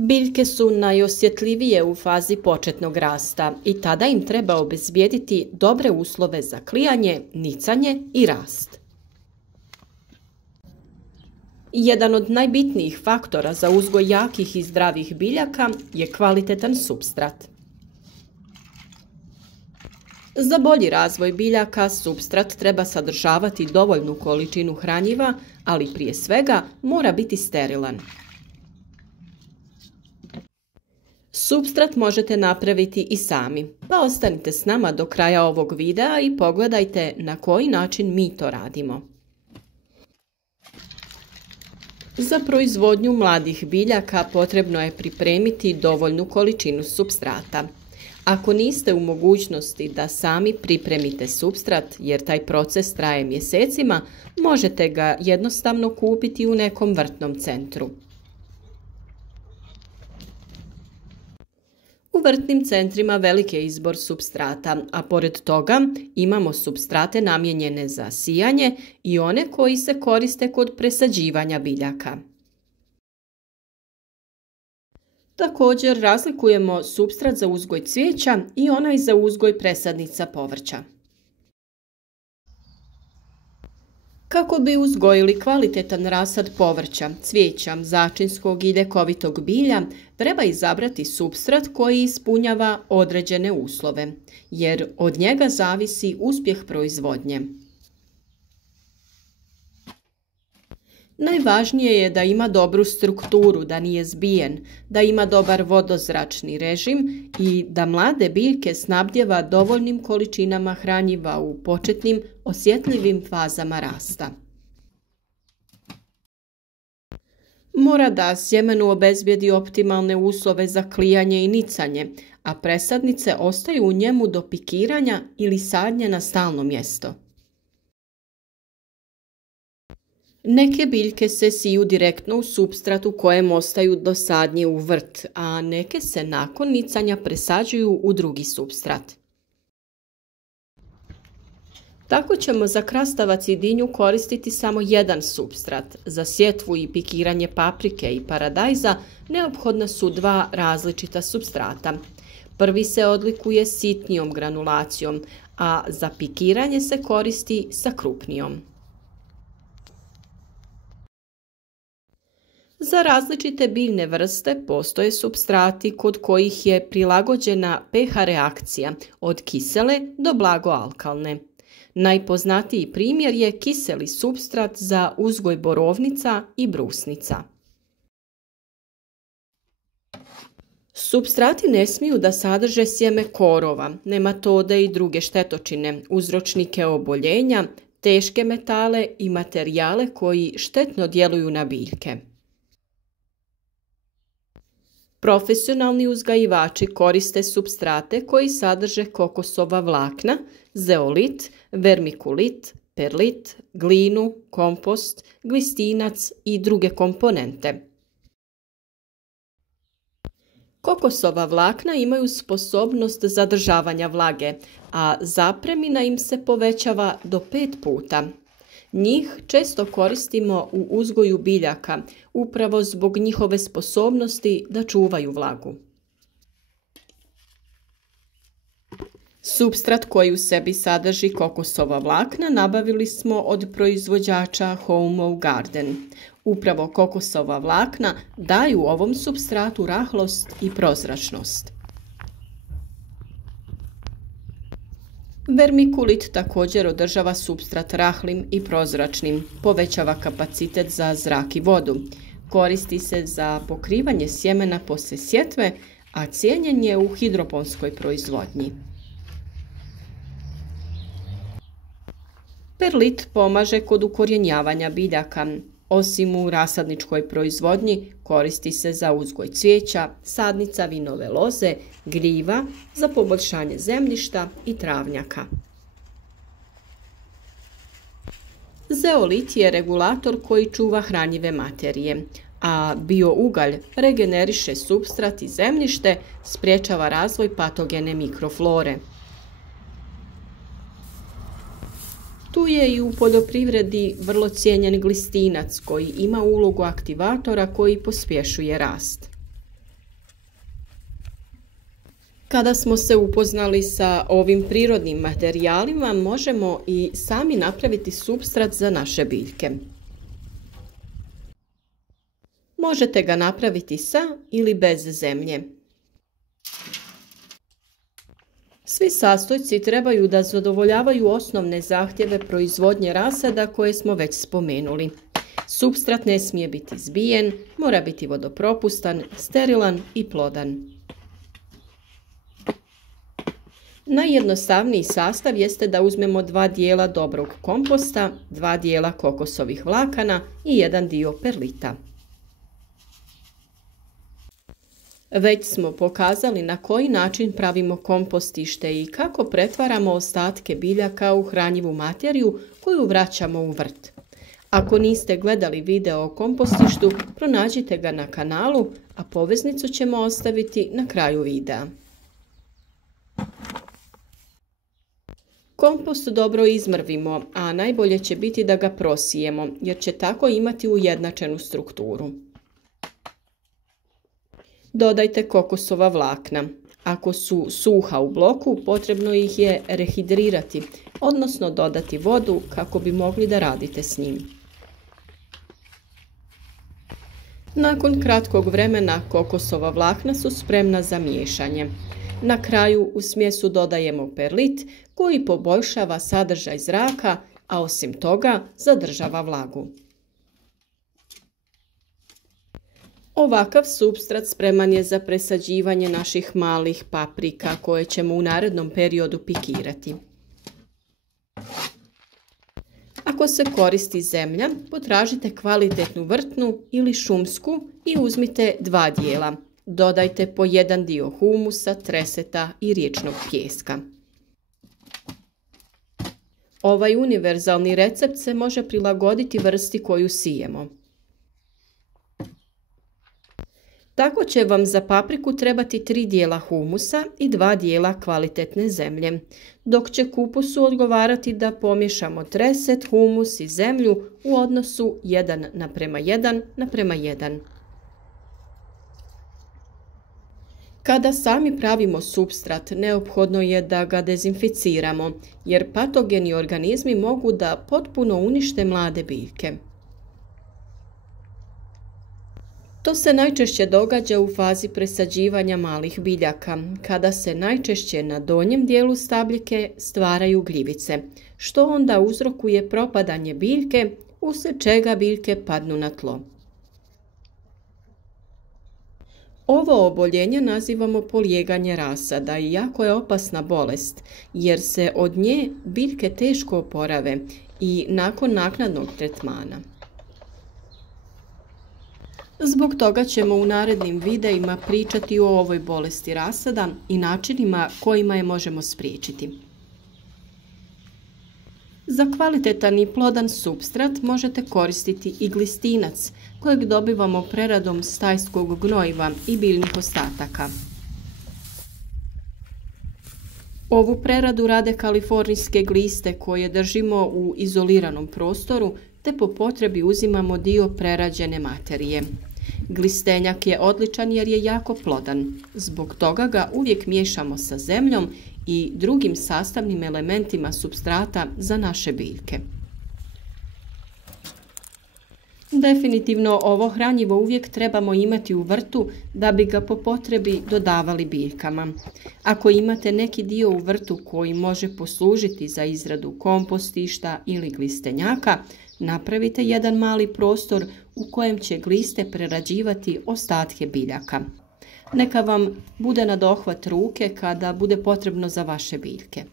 Biljke su najosjetljivije u fazi početnog rasta i tada im treba obezbijediti dobre uslove za klijanje, nicanje i rast. Jedan od najbitnijih faktora za uzgoj jakih i zdravih biljaka je kvalitetan supstrat. Za bolji razvoj biljaka supstrat treba sadržavati dovoljnu količinu hranjiva, ali prije svega mora biti sterilan. Supstrat možete napraviti i sami, pa ostanite s nama do kraja ovog videa i pogledajte na koji način mi to radimo. Za proizvodnju mladih biljaka potrebno je pripremiti dovoljnu količinu supstrata. Ako niste u mogućnosti da sami pripremite supstrat, jer taj proces traje mjesecima, možete ga jednostavno kupiti u nekom vrtnom centru. U vrtnim centrima velik je izbor supstrata, a pored toga imamo supstrate namijenjene za sijanje i one koji se koriste kod presađivanja biljaka. Također razlikujemo supstrat za uzgoj cvijeća i onaj za uzgoj presadnica povrća. Kako bi uzgojili kvalitetan rasad povrća, cvijeća, začinskog i ljekovitog bilja, treba izabrati supstrat koji ispunjava određene uslove, jer od njega zavisi uspjeh proizvodnje. Najvažnije je da ima dobru strukturu, da nije zbijen, da ima dobar vodozračni režim i da mlade biljke snabdijeva dovoljnim količinama hranjiva u početnim osjetljivim fazama rasta. Mora da sjemenu obezbijedi optimalne uslove za klijanje i nicanje, a presadnice ostaju u njemu do pikiranja ili sadnje na stalno mjesto. Neke biljke se siju direktno u supstrat u kojem ostaju do sadnje u vrt, a neke se nakon nicanja presađuju u drugi supstrat. Tako ćemo za krastavac i dinju koristiti samo jedan supstrat. Za sjetvu i pikiranje paprike i paradajza neophodna su dva različita supstrata. Prvi se odlikuje sitnijom granulacijom, a za pikiranje se koristi sa krupnijom. Za različite biljne vrste postoje supstrati kod kojih je prilagođena pH reakcija od kisele do blago alkalne. Najpoznatiji primjer je kiseli supstrat za uzgoj borovnica i brusnica. Supstrati ne smiju da sadrže sjeme korova, nematode i druge štetočine, uzročnike oboljenja, teške metale i materijale koji štetno djeluju na biljke. Profesionalni uzgajivači koriste supstrate koji sadrže kokosova vlakna, zeolit, vermikulit, perlit, glinu, kompost, glistinac i druge komponente. Kokosova vlakna imaju sposobnost zadržavanja vlage, a zapremina im se povećava do 5 puta. Njih često koristimo u uzgoju biljaka, upravo zbog njihove sposobnosti da čuvaju vlagu. Supstrat koji u sebi sadrži kokosova vlakna nabavili smo od proizvođača Home Garden. Upravo kokosova vlakna daju ovom supstratu rahlost i prozračnost. Vermikulit također održava supstrat rahlim i prozračnim, povećava kapacitet za zrak i vodu. Koristi se za pokrivanje sjemena poslije sjetve, a cijenjen je u hidroponskoj proizvodnji. Perlit pomaže kod ukorjenjavanja biljaka. Osim u rasadničkoj proizvodnji, koristi se za uzgoj cvijeća, sadnica vinove loze, gljiva, za poboljšanje zemljišta i travnjaka. Zeolit je regulator koji čuva hranjive materije, a biougalj regeneriše supstrat i zemljište, sprječava razvoj patogene mikroflore. Tu je i u poljoprivredi vrlo cijenjen glistinac koji ima ulogu aktivatora koji pospješuje rast. Kada smo se upoznali sa ovim prirodnim materijalima, možemo i sami napraviti supstrat za naše biljke. Možete ga napraviti sa ili bez zemlje. Svi sastojci trebaju da zadovoljavaju osnovne zahtjeve proizvodnje rasada koje smo već spomenuli. Supstrat ne smije biti zbijen, mora biti vodopropustan, sterilan i plodan. Najjednostavniji sastav jeste da uzmemo 2 dijela dobrog komposta, 2 dijela kokosovih vlakana i 1 dio perlita. Već smo pokazali na koji način pravimo kompostište i kako pretvaramo ostatke biljaka u hranjivu materiju koju vraćamo u vrt. Ako niste gledali video o kompostištu, pronađite ga na kanalu, a poveznicu ćemo ostaviti na kraju videa. Kompost dobro izmrvimo, a najbolje će biti da ga prosijemo, jer će tako imati ujednačenu strukturu. Dodajte kokosova vlakna. Ako su suha u bloku, potrebno ih je rehidrirati, odnosno dodati vodu kako bi mogli da radite s njim. Nakon kratkog vremena kokosova vlakna su spremna za miješanje. Na kraju u smjesu dodajemo perlit koji poboljšava sadržaj zraka, a osim toga zadržava vlagu. Ovakav supstrat spreman je za presađivanje naših malih paprika koje ćemo u narednom periodu pikirati. Ako se koristi zemlja, potražite kvalitetnu vrtnu ili šumsku i uzmite 2 dijela. Dodajte po 1 dio humusa, treseta i riječnog pijeska. Ovaj univerzalni recept se može prilagoditi vrsti koju sijemo. Tako će vam za papriku trebati 3 dijela humusa i 2 dijela kvalitetne zemlje, dok će kupusu odgovarati da pomiješamo treset, humus i zemlju u odnosu 1:1:1. Kada sami pravimo supstrat, neophodno je da ga dezinficiramo, jer patogeni organizmi mogu da potpuno unište mlade biljke. To se najčešće događa u fazi presađivanja malih biljaka, kada se najčešće na donjem dijelu stabljike stvaraju gljivice, što onda uzrokuje propadanje biljke, uslijed čega biljke padnu na tlo. Ovo oboljenje nazivamo polijeganje rasada i jako je opasna bolest, jer se od nje biljke teško oporave i nakon naknadnog tretmana. Zbog toga ćemo u narednim videima pričati o ovoj bolesti rasada i načinima kojima je možemo spriječiti. Za kvalitetan i plodan supstrat možete koristiti i glistinac, kojeg dobivamo preradom stajskog gnojiva i biljnih ostataka. Ovu preradu rade kalifornijske gliste koje držimo u izoliranom prostoru, te po potrebi uzimamo dio prerađene materije. Glistenjak je odličan jer je jako plodan. Zbog toga ga uvijek miješamo sa zemljom i drugim sastavnim elementima supstrata za naše biljke. Definitivno ovo hranjivo uvijek trebamo imati u vrtu da bi ga po potrebi dodavali biljkama. Ako imate neki dio u vrtu koji može poslužiti za izradu kompostišta ili glistenjaka, napravite jedan mali prostor u kojem će gliste prerađivati ostatke biljaka. Neka vam bude na dohvat ruke kada bude potrebno za vaše biljke.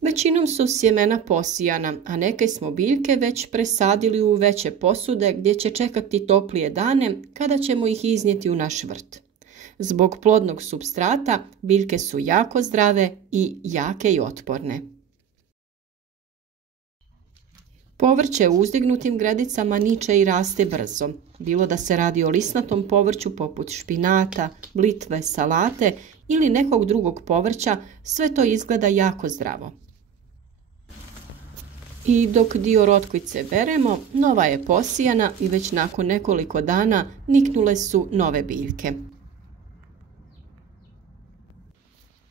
Većinom su sjemena posijana, a neke smo biljke već presadili u veće posude gdje će čekati toplije dane kada ćemo ih iznijeti u naš vrt. Zbog plodnog supstrata biljke su jako zdrave i jake i otporne. Povrće u uzdignutim gredicama niče i raste brzo, bilo da se radi o lisnatom povrću poput špinata, blitve, salate ili nekog drugog povrća, sve to izgleda jako zdravo. I dok dio rotkvice beremo, nova je posijana i već nakon nekoliko dana niknule su nove biljke.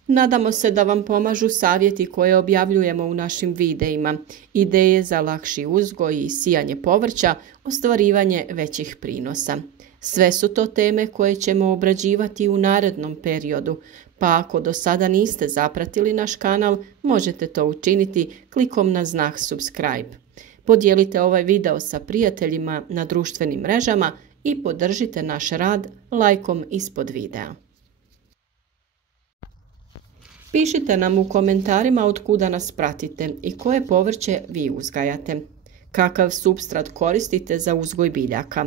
Nadamo se da vam pomažu savjeti koje objavljujemo u našim videima, ideje za lakši uzgoj i sijanje povrća, ostvarivanje većih prinosa. Sve su to teme koje ćemo obrađivati u narednom periodu, pa ako do sada niste zapratili naš kanal, možete to učiniti klikom na znak subscribe. Podijelite ovaj video sa prijateljima na društvenim mrežama i podržite naš rad lajkom ispod videa. Pišite nam u komentarima od kuda nas pratite i koje povrće vi uzgajate. Kakav supstrat koristite za uzgoj biljaka.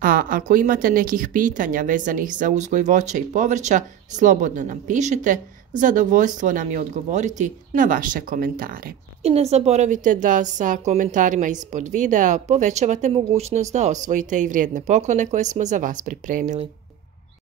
A ako imate nekih pitanja vezanih za uzgoj voća i povrća, slobodno nam pišite, zadovoljstvo nam je odgovoriti na vaše komentare. I ne zaboravite da sa komentarima ispod videa povećavate mogućnost da osvojite i vrijedne poklone koje smo za vas pripremili.